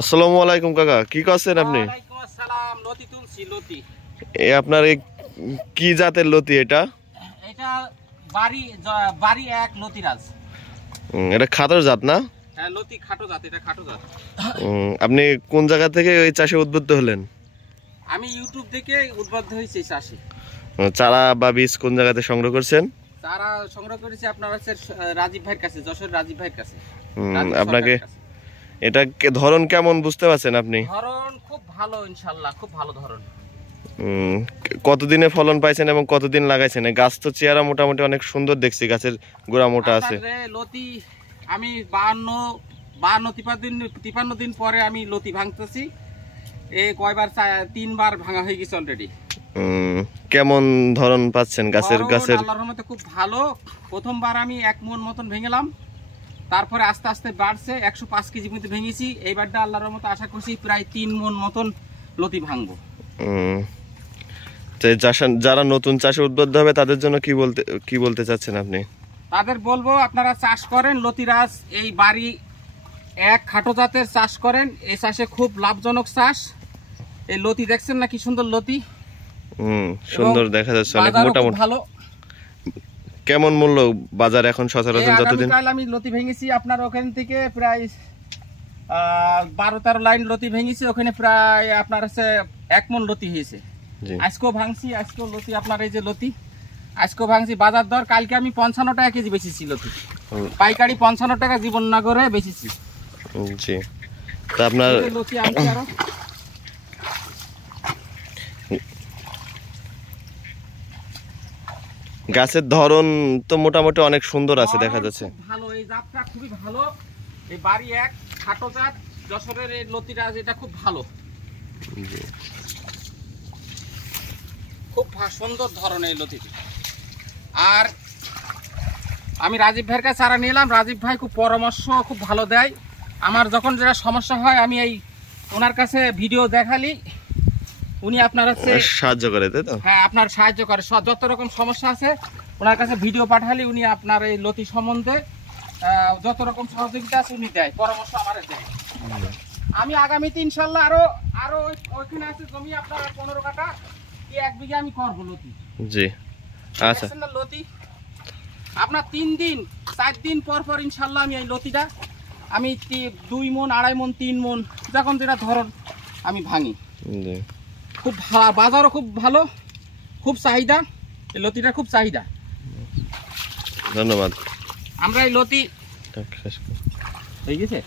আসসালামু আলাইকুম কাকা, কি করছেন আপনি? ওয়ালাইকুম আসসালাম। লতি তুলছি লতি। আপনার এই কি জাতের লতি এটা? এটা বাড়ি এক লতিরাজ। এটা খাটোর জাত না? হ্যাঁ, লতি খাটো জাত, এটা খাটো জাত। আপনি কোন জায়গা থেকে এই চাষে উদ্বুদ্ধ হলেন? আমি ইউটিউব থেকে উদ্বুদ্ধ হয়েছি চাষে। চারা বা বীজ কোন জায়গাতে সংগ্রহ করছেন? চারা সংগ্রহ করেছি আপনার হচ্ছে রাজীব ভাইয়ের কাছে, যশোর রাজীব ভাইয়ের কাছে। আপনাকে এটা ধরন কেমন বুঝতে পারছেন আপনি? ধরন খুব ভালো, ইনশাআল্লাহ খুব ভালো ধরন। কতদিনে ফলন পাইছেন এবং কতদিন লাগাইছেন? গাছ তো চেহারা মোটামুটি অনেক সুন্দর দেখছি, গাছের গোড়া মোটা আছে। লতি আমি 52-53 দিন পরে আমি লতি ভাঙতেছি। এই কয়বার 3বার ভাঙা হয়ে গেছে অলরেডি। কেমন ধরন পাচ্ছেন গাছের? আল্লাহর রহমতে খুব ভালো। প্রথমবার আমি 1 মণ মতন ভেঙেলাম, তারপরে আস্তে আস্তে বাড়ছে, 105 কেজি মতো ভেঙেছি। এইবারটা আল্লাহর রহমতে আশা করছি প্রায় 3 মণ মতন লতি ভাঙবো। যারা নতুন চাষে উদ্বুদ্ধ হবে তাদের জন্য কি বলতে চাচ্ছেন আপনি? তাদের বলবো আপনারা চাষ করেন লতিরাজ, এই বাড়ি এক খাটো জাতের চাষ করেন। এই চাষে খুব লাভজনক চাষ। এই লতি দেখছেন না কি সুন্দর লতি, সুন্দর দেখা যাচ্ছে, অনেক মোটামুটি ভালো। কেমন মূল্য বাজার এখন সচরাচর? যতদিন আমি লতি ভেঙেছি আপনার ওখান থেকে প্রায় 12-13 লাইন লতি ভেঙেছি, ওখানে প্রায় আপনার হচ্ছে 1 মণ লতি হয়েছে। আজকেও ভাঙছি, আজকেও লতি আপনার এই যে লতি আজকেও ভাঙছি। বাজার দর কালকে আমি 55 টাকা কেজি বেচেছি লতি, পাইকারি 55 টাকা জীবননগরে বেচেছি। জি, তা আপনার লতি আমি আরো গাছের ধরন তো মোটামুটি অনেক সুন্দর আছে দেখা যাচ্ছে। ভালো, এই জাতটা খুবই ভালো। এই বাড়ি এক খাটো জাত যশোরের এই লতিরাজ, এটা খুব ভালো, খুব সুন্দর ধরনের এই লতিটি। আর আমি রাজীব ভাইয়ের কাছে চারা নিলাম, রাজীব ভাই খুব পরামর্শ খুব ভালো দেয়। আমার যখন যেটা সমস্যা হয় আমি এই ওনার কাছে ভিডিও দেখালি, উনি আপনার হচ্ছে সাহায্য করে, তাই তো? হ্যাঁ, আপনার সাহায্য করে। যত রকম সমস্যা আছে ওনার কাছে ভিডিও পাঠালি উনি আপনার এই লতি সম্বন্ধে যত রকম সহযোগিতা আছে উনি দেয়, পরামর্শ আমার দেয়। আমি আগামীতে ইনশাল্লাহ আরো ওইখানে আছে জমি আপনার 15 কাঠা, 1 বিঘা আমি করবো লতি। জি, আচ্ছা। লতি আপনার 3-4 দিন পর ইনশাল্লাহ আমি এই লতিটা আমি 2 মণ, 2.5 মণ, 3 মণ যখন যেটা ধরন আমি ভাঙি। খুব বাজারও খুব ভালো, খুব চাহিদা, এই লতিটা খুব চাহিদা। ধন্যবাদ। আমরা এই লতি হয়ে গেছে।